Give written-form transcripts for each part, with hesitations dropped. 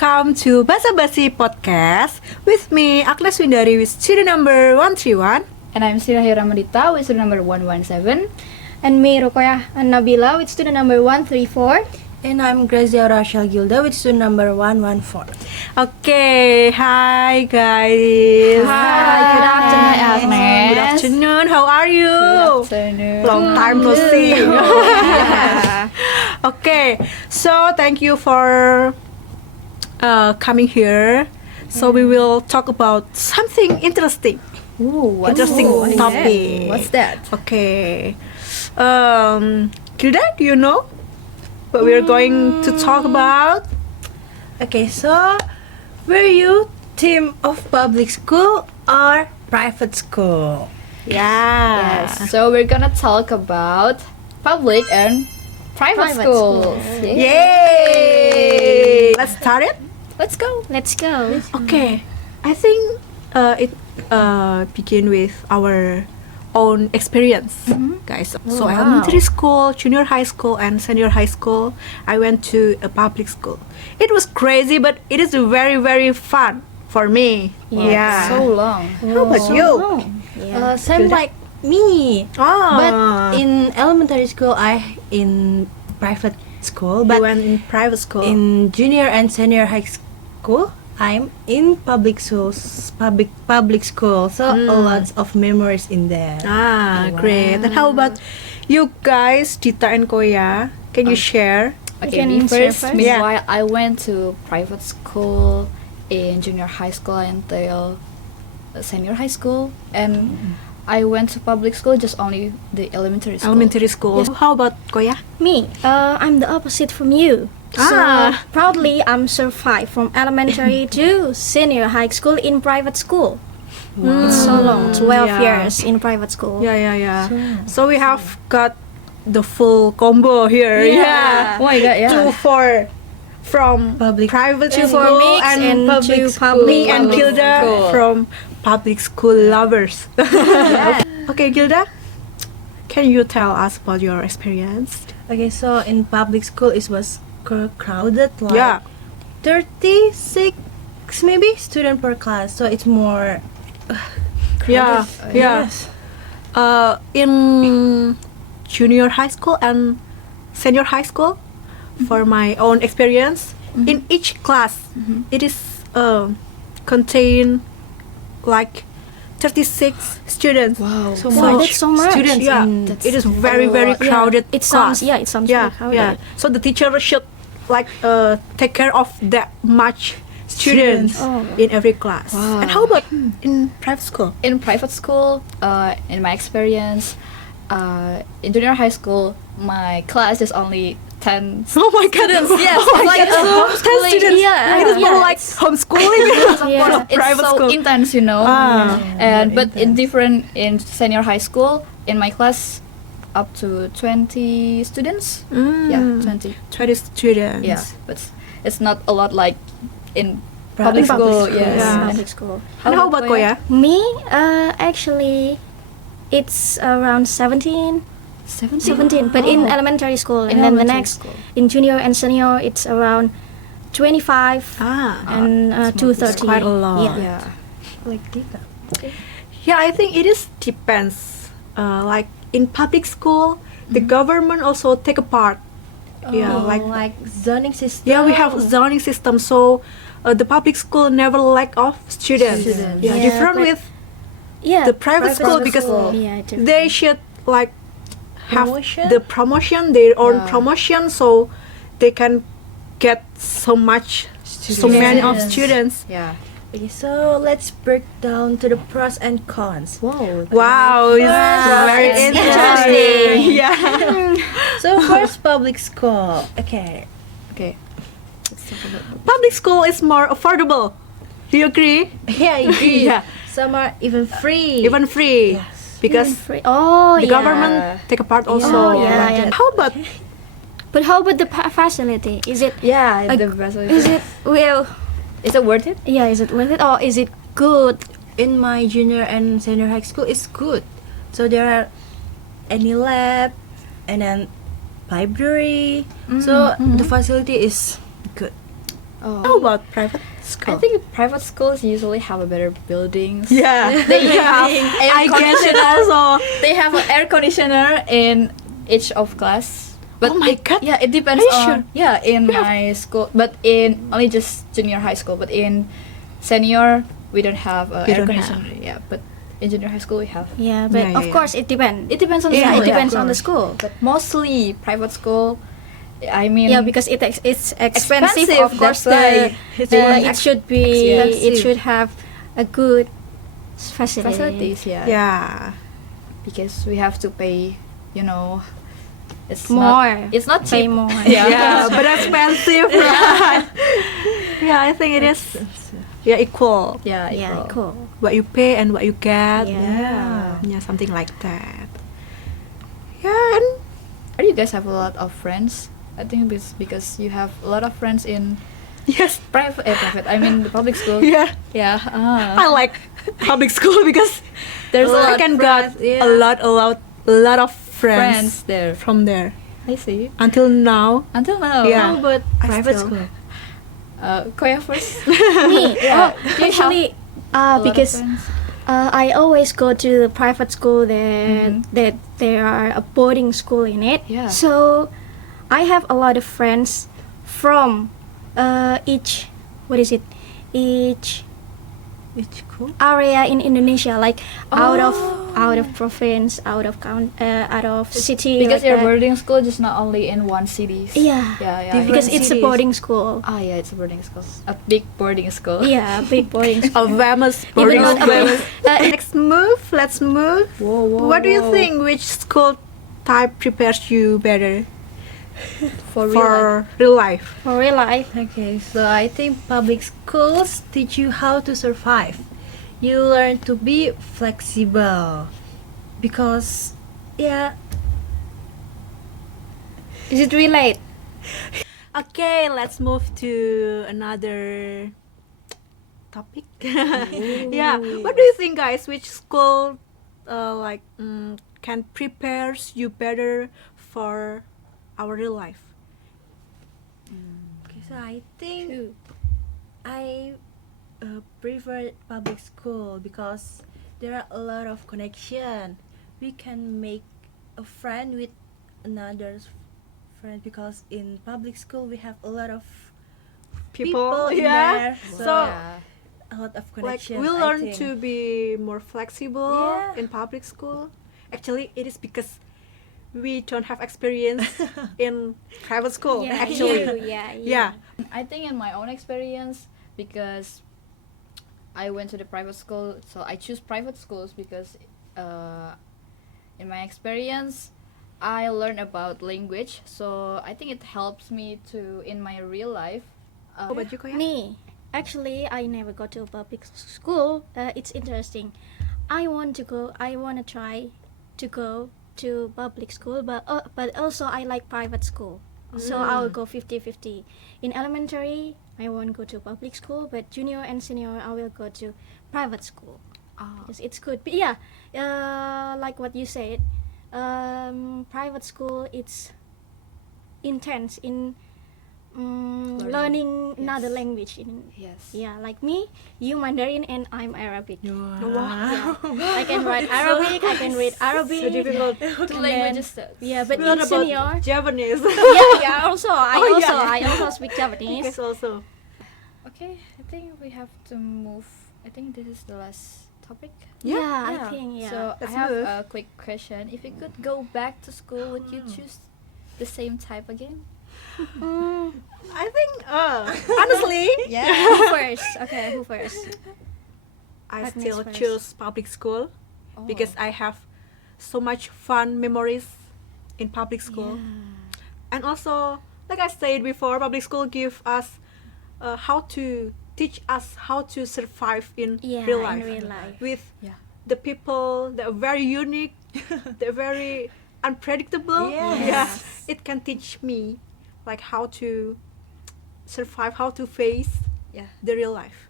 welcome to Basa Basi Podcast with me, Agnes Windari, with student number 131. And I'm Sirahira Madita with student number 117. And me, Rukoyah Nabila, with student number 134. And I'm Grazia Rachel Gilda with student number 114. Okay, hi guys. Hi, good afternoon, Agnes. Good afternoon, how are you? Good afternoon. Long time no see. Yeah. Okay, so thank you for coming here. So we will talk about something interesting. Ooh, Interesting what is topic. that? What's that? Okay. Gilda, do you know what we are going to talk about? Okay, so were you team of public school or private school? Yeah. Yes. So we're gonna talk about public and private Private schools. school. Yay! Let's start it. Let's go. Let's go. Okay. I think it begin with our own experience, guys. So Wow. elementary school, junior high school, and senior high school, I went to a public school. It was crazy, but it is very, very fun for me. Yeah. So long. How about you? Same like me. Ah. But in elementary school, I in private school. you But went in private school. in junior and senior high school, I'm in public schools. Public school. So a lot of memories in there. Great. And how about you guys, Dita and Koya? Can you share? Okay, can me share first. first? Meanwhile, I went to private school in junior high school until senior high school, and I went to public school just only the elementary school. Elementary school. How about Koya? Me, I'm the opposite from you. So Ah. proudly, I'm survived from elementary to senior high school in private school. It's so long, 12 Yeah. years in private school. Yeah. So we have got the full combo here. Yeah. Oh my god, yeah. 2-4 from Public. private Two school for mix and public two school. public. Me and Public Gilda school. from public school lovers. Okay, Gilda, can you tell us about your experience? Okay, so in public school it was crowded, like Yeah. 36 maybe student per class. So it's more Yeah. Yes. In junior high school and senior high school, for my own experience, in each class, it is contain like 36 students. Wow. So Wow, much that's so much. students Yeah, in it is very, very Yeah. crowded. It sounds, class. it sounds Yeah, very crowded. yeah. So the teacher should like take care of that much students Oh. in every class. Wow. And how about in private school? In private school, in my experience, in junior high school, my class is only 10 Oh my god! students. Yes, oh my like god. 10 homeschooling. students. Yeah, It is more yeah, like it's- homeschooling. Yeah. It's private so school. intense, you know. Ah. And but in senior high school, in my class, up to 20 students. Yeah, 20. 20 students. Yeah, but it's not a lot like in Public public Public school. Yes. Yeah. Public school. And how about Koya? Me, actually, it's around 17. 17, but in elementary school, and then the elementary next school. in junior and senior, it's around 25 and it's 230. quite a lot. Yeah. Yeah. like Dita. Yeah, I think it is depends. Like in public school, the government also take a part. Yeah, like zoning system. yeah, we have zoning system. So the public school never lack of students. Students. Yeah, Yeah, different but- with Yeah. the private school because Yeah, different. they should like have Promotion? the promotion, their own Yeah. promotion, so they can get so much, so many of students. Yeah. Okay, so let's break down to the pros and cons. Wow. Wow, it's very it's interesting. Yeah. So first, public school. Okay. Okay. Public school is more affordable. Do you agree? Yeah, I agree. Yeah. Some are even free. Even free. Yes. Because Free. Oh, the yeah. government take a part also. Oh, yeah. How about But how about the facility? Is it Yeah, Like, the best way. is it well? Is it worth it? Yeah, is it worth it or is it good? In my junior and senior high school, it's good. So there are any lab and then library. So the facility is good. Oh. How about private I school? think private schools usually have a better buildings. yeah. They have air I guess it conditioner. also. They have an air conditioner in each of class. But Oh my God. Yeah, it depends Are you on sure? yeah in We have- my school, but in only just junior high school. But in senior, we don't have We air don't conditioner. Yeah, but in junior high school we have. Yeah, but Yeah, of yeah. course it depends. It depends on the Yeah, school. it depends on the of school. But mostly private school. I mean, Yeah, because it's expensive. Expensive, Of course, that's why it should be. It expensive. should have a good facility. facilities. Yeah. Yeah. Because we have to pay. You know, it's More. Not, it's not Pay cheap. more. Yeah, but expensive, right? Yeah, I think it is. Yeah, equal. Yeah. Yeah, equal. cool. What you pay and what you get. Yeah. Yeah, something like that. Yeah, and Or you guys have a lot of friends? I think it's because you have a lot of friends in yes, private. I mean the public school. yeah. Yeah. I like public school because There's a I lot can of get friends, yeah. a lot of friends friends there. from there. I see. Until now, Until now. Yeah. How about I private still- school? Koya first. Me, Yeah. oh, actually, A lot of because friends. I always go to the private school that there are a boarding school in it. Yeah. So I have a lot of friends from each Which school? area in Indonesia, like out of Oh. province, out of city. Because like your that. boarding school is not only in one city. Yeah. Yeah. Different because it's a cities. boarding school. Ah, yeah, it's a boarding school. A big boarding school. Yeah, big boarding school. a famous Even boarding not a school. big- Next move, let's move. Whoa, whoa, What do you whoa. think? Which school type prepares you better For real life? for real life? for real life. Okay, so I think public schools teach you how to survive. You learn to be flexible because yeah, Is it relate? Okay, let's move to another topic. Yeah, what do you think, guys? Which school, can prepares you better for our real life? okay, so I think I prefer public school because there are a lot of connection. We can make a friend with another friend because in public school we have a lot of people in there. So, Yeah. a lot of Like connection. we I learn think. to be more flexible Yeah. in public school. Actually, it is because we don't have experience in private school. Yeah, Actually, yeah. I think in my own experience, because I went to the private school, so I choose private schools because in my experience I learned about language, so I think it helps me to in my real life. How about you, Koya? Me, actually, I never go to a public school. It's interesting. I want to try to go to public school, but also I like private school. So I will go 50-50. In elementary, I won't go to public school, but junior and senior, I will go to private school. Because it's good. But yeah, like what you said, private school it's intense in learning another Yes. language. Yes. Yeah, like me, you Mandarin and I'm Arabic. Wow. Yeah. I can write Arabic. I can read Arabic. So difficult. Two And languages. Yeah, but What in about senior, Japanese? yeah. Also, I also speak Japanese. Yes, also. Okay, I think we have to move. I think this is the last topic. Yeah, I think yeah. So Let's I have move. a quick question. If you could go back to school, would you choose the same type again? I think, honestly, Who first? Okay, who first? I Agnes still first. choose public school Oh. because I have so much fun memories in public school. And also, like I said before, public school give us teach us how to survive in Yeah, real in life real life. with Yeah. the people that are very unique, they're very unpredictable. Yes. Yeah, it can teach me like how to survive, how to face Yeah. the real life.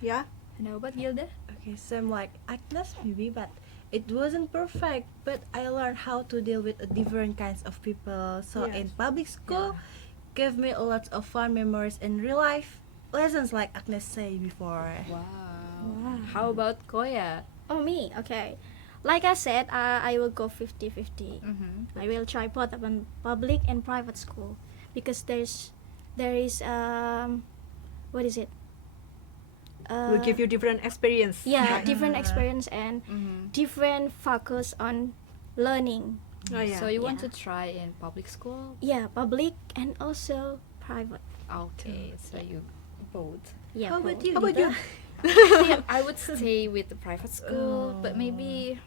Yeah. And how about Gilda? Okay, so I'm like Agnes maybe, but it wasn't perfect. But I learned how to deal with different kinds of people. So Yes. in public school, gave me a lot of fun memories in real life. lessons like Agnes say before. Wow. How about Koya? Oh, me, okay. Like I said, I will go 50-50. Mm-hmm. I will try both open public and private school because there is what is it? Will give you different experience. Yeah, different experience and Mm-hmm. different focus on learning. Oh, yeah. So you want Yeah. to try in public school? Yeah, public and also private. Okay, so you both. Yeah. How about both. you? How about you? Nita? I would stay with the private school, but Oh. maybe,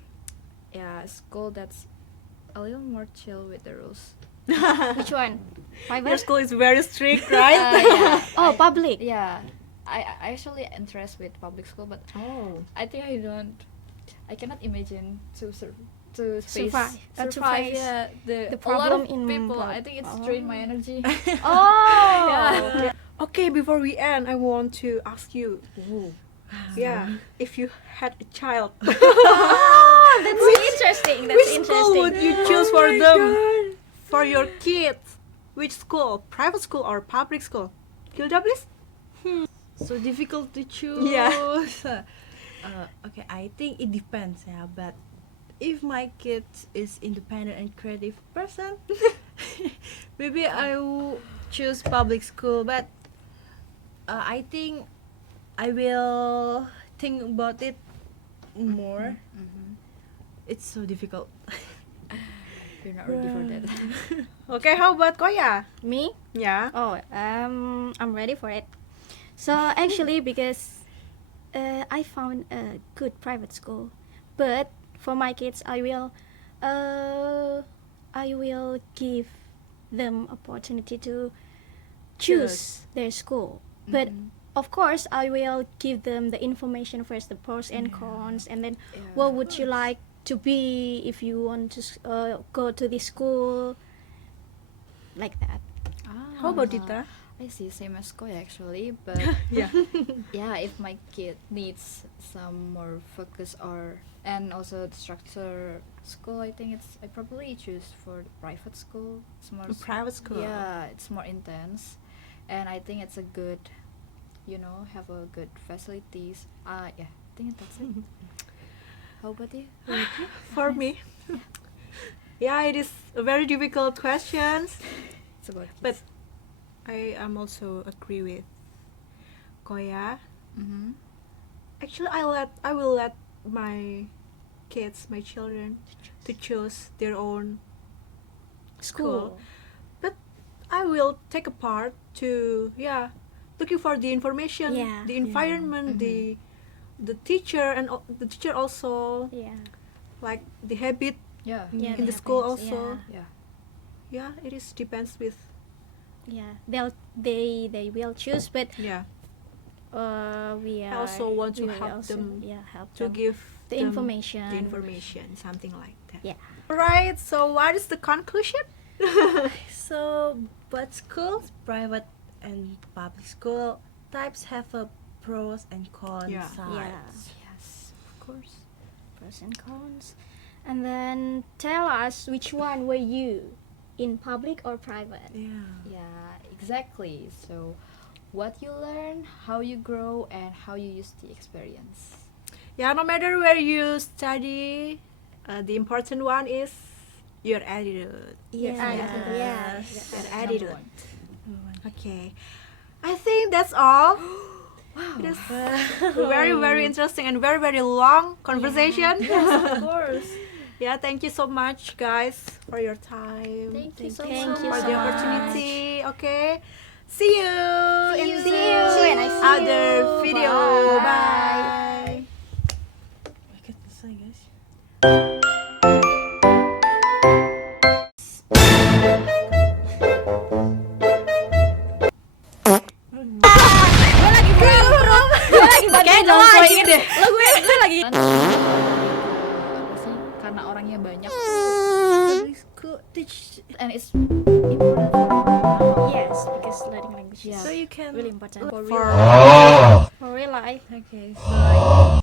yeah, a school that's a little more chill with the rules. Which one? Your Private? school is very strict, right? Yeah, Oh, public. yeah. I actually interest with public school, but Oh. I think I cannot imagine to to face, Survive. To survive, face yeah, the a lot problem of in people. pub- I think it's Oh. drain my energy. Oh. Yeah. Okay, before we end, I want to ask you. Yeah, if you had a child, Oh, that's interesting. That's which school interesting. would you choose for them? For your kids? Which school? Private school or public school? Gilda, please? So difficult to choose. Yeah. Okay, I think it depends, yeah. But if my kid is independent and creative person, maybe I will choose public school. But I think I will think about it more. Mhm. It's so difficult. You're not ready for that. Okay, how about Koya? Me? Yeah. Oh, I'm ready for it. So actually, because I found a good private school, but for my kids, I will give them opportunity to choose their school. But of course, I will give them the information first, the pros and cons, and then Yeah. what would you like to be if you want to go to this school, like that. How about Dita? I see, same as Koya actually, but Yeah. yeah, if my kid needs some more focus and also the structure school, I think I probably choose for the private school. It's more A private school. Yeah, it's more intense, and I think it's a good, have a good facilities. Yeah, I think that's it. How about you? For me. Yeah, it is a very difficult question, It's about but I am also agree with Koya. Mm-hmm. Actually, I will let my kids, my children, to choose their own school. But I will take a part to looking for the information, Yeah. the environment, the teacher, and the teacher also Yeah. like the habit Yeah. Yeah, in they the have school it, also. Yeah. Yeah, it is depends with Yeah, they will choose, but we I are, also want to we will help also, them help to them. give the them information. the information, something like that. Yeah. Right. So what is the conclusion? So, both schools, private and public school types have a pros and cons Yeah. sides. Yes, of course. Pros and cons, and then tell us which one were you, in public or private. Yeah. Yeah, exactly. So, what you learn, how you grow, and how you use the experience. Yeah, no matter where you study, the important one is your attitude. Yeah, Yes. Your Number attitude. one. Okay. I think that's all. It is very, very interesting and very, very long conversation. Of course. Yeah, thank you so much, guys, for your time. Thank you so Thank much. you for so the much. opportunity. Okay. See you in See you when I see other you. video. Bye. Bye. Ikut selesai guys. Kayak jangan lagi deh. Lo gue lagi. Apa sih? Karena orangnya banyak Public school teach, and it's important Yes, because learning language is Yeah. so you can really important for For real. for real life. Okay, so